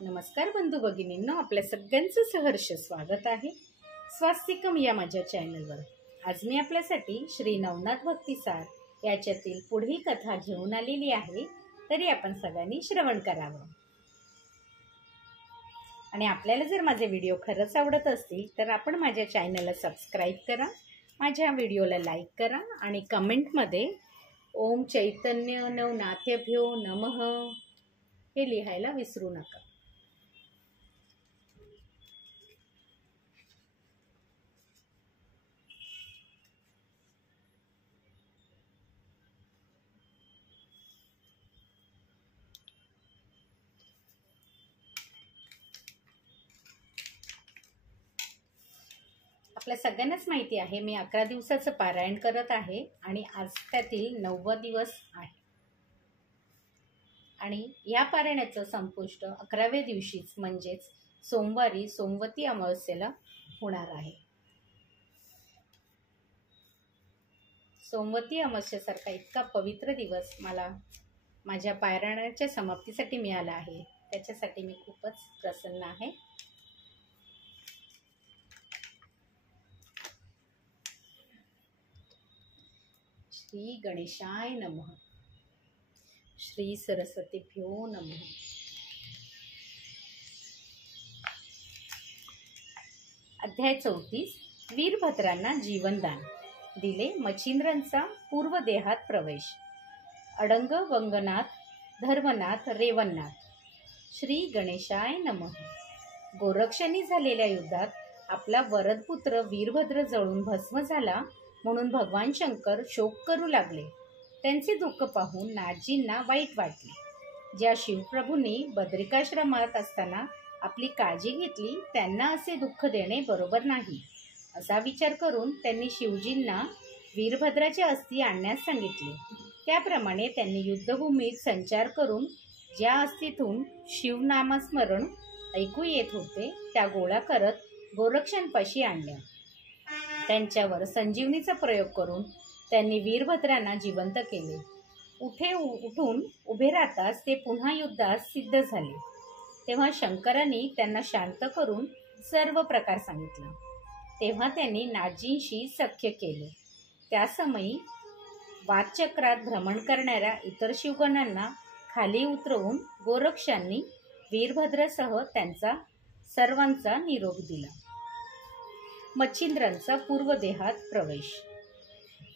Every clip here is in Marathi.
नमस्कार बंधू भगिनींनो, आपल्या सगळ्यांचं सहर्ष स्वागत आहे स्वास्तिकम या माझ्या चॅनलवर। आज मी आपल्यासाठी श्री नवनाथ भक्तिसार याच्यातील पुढील कथा घेऊन आलेली आहे, तरी आपण सगळ्यांनी श्रवण करावं। आणि आपल्याला जर माझे व्हिडिओ खरंच आवडत असतील तर आपण माझ्या चॅनलला सबस्क्राईब करा, माझ्या व्हिडिओला लाईक करा आणि कमेंटमध्ये ओम चैतन्य नवनाथेभ्यो नमः हे लिहायला विसरू नका। आपल्या सगळ्यांनाच माहिती आहे, मी 11 दिवसाचं पारायण करत आहे आणि आज त्यातील 9वा दिवस आहे। आणि या पारायणाचं संपुष्ट 11व्या दिवशीच म्हणजेच सोमवारी सोमवती अमावस्येला होणार आहे। सोमवती अमावस्येसारखा इतका पवित्र दिवस मला माझ्या पारायणाच्या समाप्तीसाठी मिळाला आहे, त्याच्यासाठी मी खूपच प्रसन्न आहे। श्री गणेशाय नमः, श्री सरस्वतीभ्यो नमः। अध्याय 34 वीरभद्रांना जीवनदान दिले मच्छिंद्रांचा पूर्व देहात प्रवेश। अडंग वंगनाथ धर्मनाथ रेवणनाथ। श्री गणेशाय नमः। गोरक्षांनी झालेल्या युद्धात आपला वरदपुत्र वीरभद्र जळून भस्म झाला म्हणून भगवान शंकर शोक करू लागले। त्यांचे दुःख पाहून नाथजींना वाईट वाटले। ज्या शिवप्रभूंनी बद्रिकाश्रमात असताना आपली काळजी घेतली त्यांना असे दुःख देणे बरोबर नाही, असा विचार करून त्यांनी शिवजींना वीरभद्राची अस्थी आणण्यास सांगितले। त्याप्रमाणे त्यांनी युद्धभूमीत संचार करून ज्या अस्थीतून शिवनामस्मरण ऐकू येत होते त्या गोळा करत गोरक्षांपाशी आणल्या। त्यांच्यावर संजीवनीचा प्रयोग करून त्यांनी वीरभद्रांना जिवंत केले। उठून उभे राहताच ते पुन्हा युद्धात सिद्ध झाले। तेव्हा शंकरांनी त्यांना शांत करून सर्व प्रकार सांगितला। तेव्हा त्यांनी नाथजींशी सख्य केले। त्या समयी वादचक्रात भ्रमण करणाऱ्या इतर शिवगणांना खाली उतरवून गोरक्षांनी वीरभद्रासह त्यांचा सर्वांचा निरोप दिला। मच्छिंद्रांचा पूर्व देहात प्रवेश।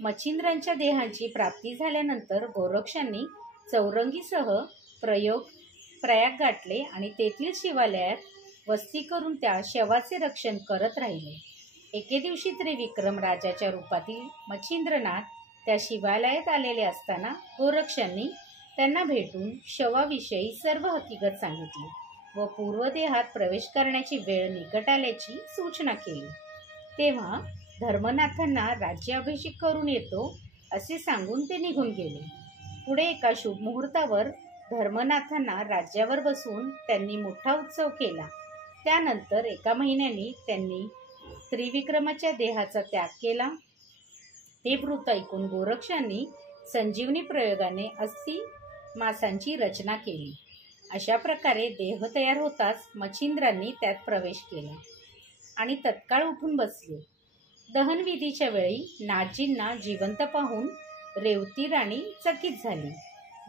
मच्छिंद्रांच्या देहांची प्राप्ती झाल्यानंतर गोरक्षांनी चौरंगीसह प्रयाग गाठले आणि तेथील शिवालयात वस्ती करून त्या शवाचे रक्षण करत राहिले। एके दिवशी त्रिविक्रम राजाच्या रूपातील मच्छिंद्रनाथ त्या शिवालयात आलेले असताना गोरक्षांनी त्यांना भेटून शवाविषयी सर्व हकीकत सांगितली व पूर्व देहात प्रवेश करण्याची वेळ निकट आल्याची सूचना केली। तेव्हा धर्मनाथांना राज्याभिषेक करून येतो असे सांगून ते निघून गेले। पुढे एका शुभ मुहूर्तावर धर्मनाथांना राज्यावर बसवून त्यांनी मोठा उत्सव केला। त्यानंतर एका महिन्याने त्यांनी त्रिविक्रमाच्या देहाचा त्याग केला। ते वृत्त ऐकून गोरक्षांनी संजीवनी प्रयोगाने अस्थी मासांची रचना केली। अशा प्रकारे देह तयार होताच मच्छिंद्रांनी त्यात प्रवेश केला आणि तत्काळ उठून बसले। दहनविधीच्या वेळी नाथजींना जिवंत पाहून रेवती राणी चकित झाली।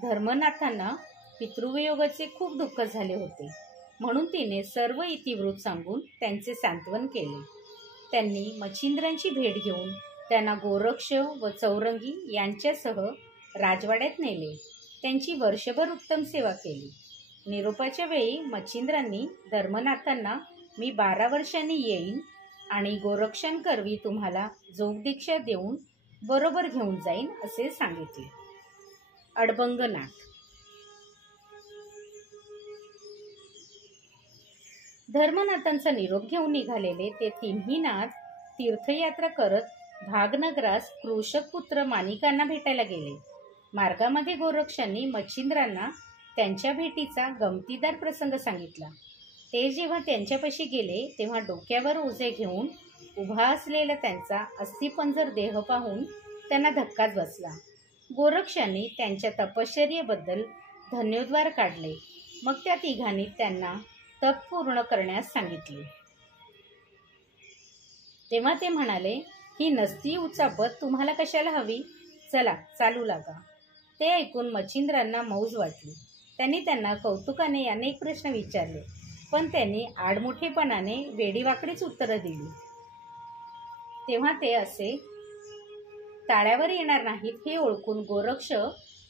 धर्मनाथांना पितृवियोगाचे खूप दुःख झाले होते, म्हणून तिने सर्व इतिवृत्त सांगून त्यांचे सांत्वन केले। त्यांनी मच्छिंद्रांची भेट घेऊन त्यांना गोरक्ष व चौरंगी यांच्यासह राजवाड्यात नेले। त्यांची वर्षभर उत्तम सेवा केली। निरोपाच्या वेळी मच्छिंद्रांनी धर्मनाथांना मी 12 वर्षांनी येईन आणि गोरक्षांकरवी तुम्हाला जोगदीक्षा देऊन बरोबर घेऊन जाईन असे सांगितले। अडबंगनाथ। धर्मनाथांचा निरोप घेऊन निघालेले ते तिन्ही नाथ तीर्थयात्रा करत भागनगरास कृषक पुत्र माणिकांना भेटायला गेले। मार्गामध्ये गोरक्षांनी मच्छिंद्रांना त्यांच्या भेटीचा गमतीदार प्रसंग सांगितला। ते जेव्हा त्यांच्यापाशी गेले तेव्हा डोक्यावर ओझे घेऊन उभा असलेला त्यांचा अस्थिपंजर देह पाहून त्यांना धक्काच बसला। गोरक्षांनी त्यांच्या तपश्चर्येबद्दल धन्योद्गार काढले। मग त्या तिघांनी त्यांना तप पूर्ण करण्यास सांगितले। तेव्हा ते म्हणाले, ही नसती उचापत तुम्हाला कशाला हवी? चला चालू लागा। ते ऐकून मच्छिंद्रांना मौज वाटली। त्यांनी त्यांना कौतुकाने अनेक प्रश्न विचारले, पण त्यांनी आडमुठेपणाने वेडीवाकडीच उत्तरं दिली। तेव्हा ते असे ताळ्यावर येणार नाहीत हे ओळखून गोरक्ष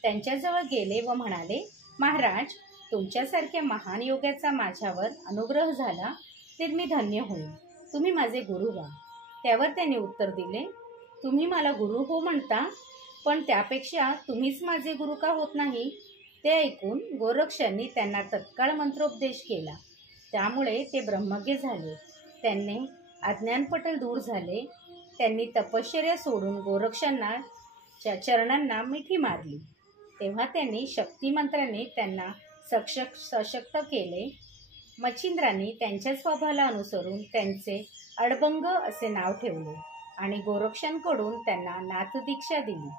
त्यांच्याजवळ गेले व म्हणाले, महाराज, तुमच्यासारख्या महान योग्याचा माझ्यावर अनुग्रह झाला तर मी धन्य होईल। तुम्ही माझे गुरु व्हा। त्यावर त्यांनी उत्तर दिले, तुम्ही मला गुरु हो म्हणता, पण त्यापेक्षा तुम्हीच माझे गुरु का होत नाही? ते ऐकून गोरक्षांनी त्यांना तत्काळ मंत्रोपदेश केला। त्यामुळे ते ब्रह्मज्ञ झाले। त्यांनी अज्ञानपटल दूर झाले। त्यांनी तपश्चर्या सोडून गोरक्षांना चरणांना मिठी मारली। तेव्हा त्यांनी शक्तिमंत्राने त्यांना सशक्त केले। मच्छिंद्रांनी त्यांच्या स्वभावाला अनुसरून त्यांचे अडबंग असे नाव ठेवले आणि गोरक्षांकडून त्यांना नाथदीक्षा दिली।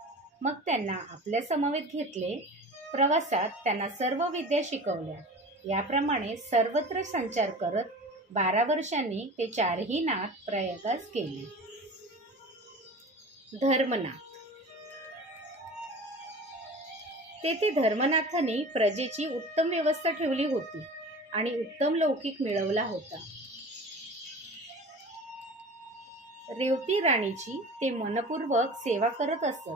मग त्यांना आपल्या समवेत घेतले। प्रवासात त्यांना सर्व विद्या शिकवल्या। याप्रमाणे सर्वत्र संचार करत 12 वर्षांनी ते 4ही नाथ प्रयागास गेले। धर्मनाथ। तेथे धर्मनाथांनी प्रजेची उत्तम व्यवस्था ठेवली होती आणि उत्तम लौकिक मिळवला होता। रेवती राणीची ते मनपूर्वक सेवा करत असत।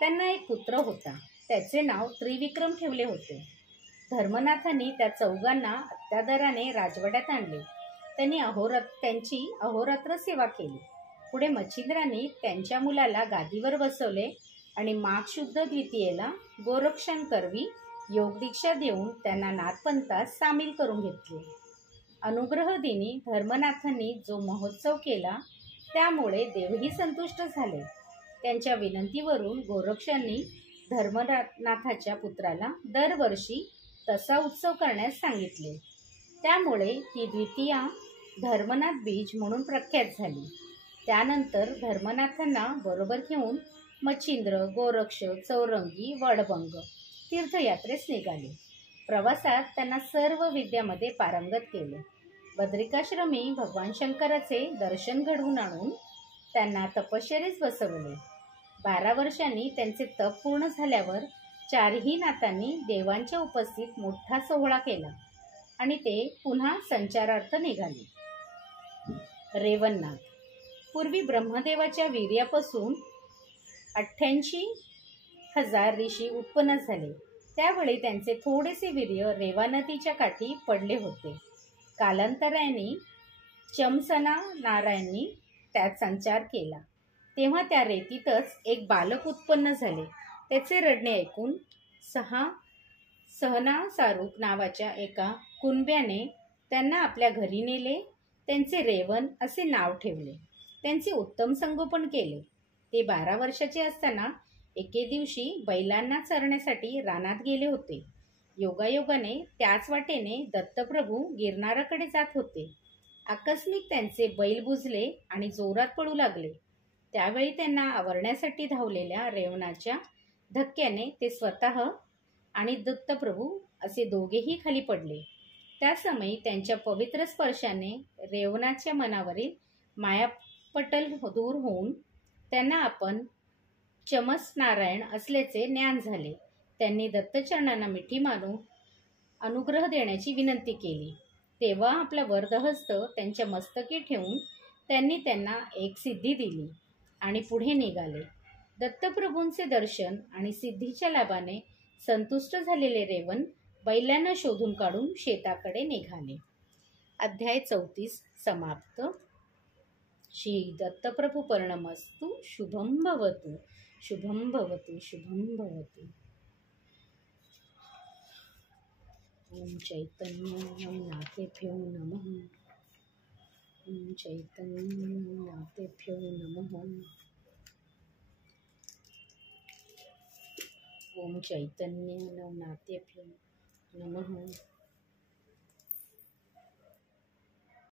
त्यांना एक पुत्र होता। त्याचे नाव त्रिविक्रम ठेवले होते। धर्मनाथांनी त्या चौघांना अत्यादराने राजवाड्यात आणले। त्यांनी त्यांची अहोरात्र सेवा केली। पुढे मच्छिंद्रांनी त्यांच्या मुलाला गादीवर बसवले आणि माघ शुद्ध द्वितीयेला गोरक्षांकरवी योगदीक्षा देऊन त्यांना नाथपंथात सामील करून घेतले। अनुग्रह दिनी धर्मनाथांनी जो महोत्सव केला त्यामुळे देवही संतुष्ट झाले। त्यांच्या विनंतीवरून गोरक्षांनी धर्मनाथाच्या पुत्राला दरवर्षी तसा उत्सव करण्यास सांगितले। त्यामुळे ती द्वितीया धर्मनाथ बीज म्हणून प्रख्यात झाली। त्यानंतर धर्मनाथांना बरोबर घेऊन मच्छिंद्र, गोरक्ष, चौरंगी व अडबंग तीर्थयात्रेस निघाले। प्रवासात त्यांना सर्व विद्यामध्ये पारंगत केले। बद्रिकाश्रमी भगवान शंकराचे दर्शन घडवून आणून त्यांना तपश्चर्येस बसवले। 12 वर्षांनी त्यांचे तप पूर्ण झाल्यावर 4ही नाथांनी देवांच्या उपस्थित मोठा सोहळा केला आणि ते पुन्हा संचारार्थ निघाले। रेवणनाथ। पूर्वी ब्रह्मदेवाच्या वीर्यापासून 88,000 ऋषी उत्पन्न झाले। त्यावेळी त्यांचे थोडेसे वीर्य रेवा नदीच्या काठी पडले होते। कालांतराने चमसना नारायणांनी त्यात संचार केला। तेव्हा त्या रेतीतच एक बालक उत्पन्न झाले। त्याचे रडणे ऐकून सहनासारूप नावाच्या एका कुणब्याने त्यांना आपल्या घरी नेले। त्यांचे रेवण असे नाव ठेवले। त्यांचे उत्तम संगोपन केले। ते 12 वर्षाचे असताना एके दिवशी बैलांना चरण्यासाठी रानात गेले होते। योगायोगाने त्याच वाटेने दत्तप्रभू गिरनाराकडे जात होते। आकस्मिक त्यांचे बैल बुजले आणि जोरात पळू लागले। त्यावेळी त्यांना आवरण्यासाठी धावलेल्या रेवणाच्या धक्क्याने ते स्वतः आणि दत्तप्रभू असे दोघेही खाली पडले। त्या समयी त्यांच्या पवित्र स्पर्शाने रेवणाच्या मनावरील मायापटल दूर होऊन त्यांना आपण चमस नारायण असल्याचे ज्ञान झाले। त्यांनी दत्तचरणांना मिठी मारून अनुग्रह देण्याची विनंती केली। तेव्हा आपला वरदहस्त त्यांच्या मस्तकी ठेवून त्यांनी त्यांना एक सिद्धी दिली आणि पुढे निघाले। दत्तप्रभूंचे दर्शन आणि सिद्धीच्या लाभाने संतुष्ट झालेले रेवण बैलांना शोधून काढून शेताकडे निघाले। अध्याय 34 समाप्त। श्री दत्तप्रभू पर्णमस्तु। शुभं भवतु, शुभं भवतु, शुभं भवतु। ओम चैतन्य नाथेभ्यो नमः। ओम चैतन्य नाथेभ्यो नमः। ओम चैतन्य नाथेभ्यो नमः।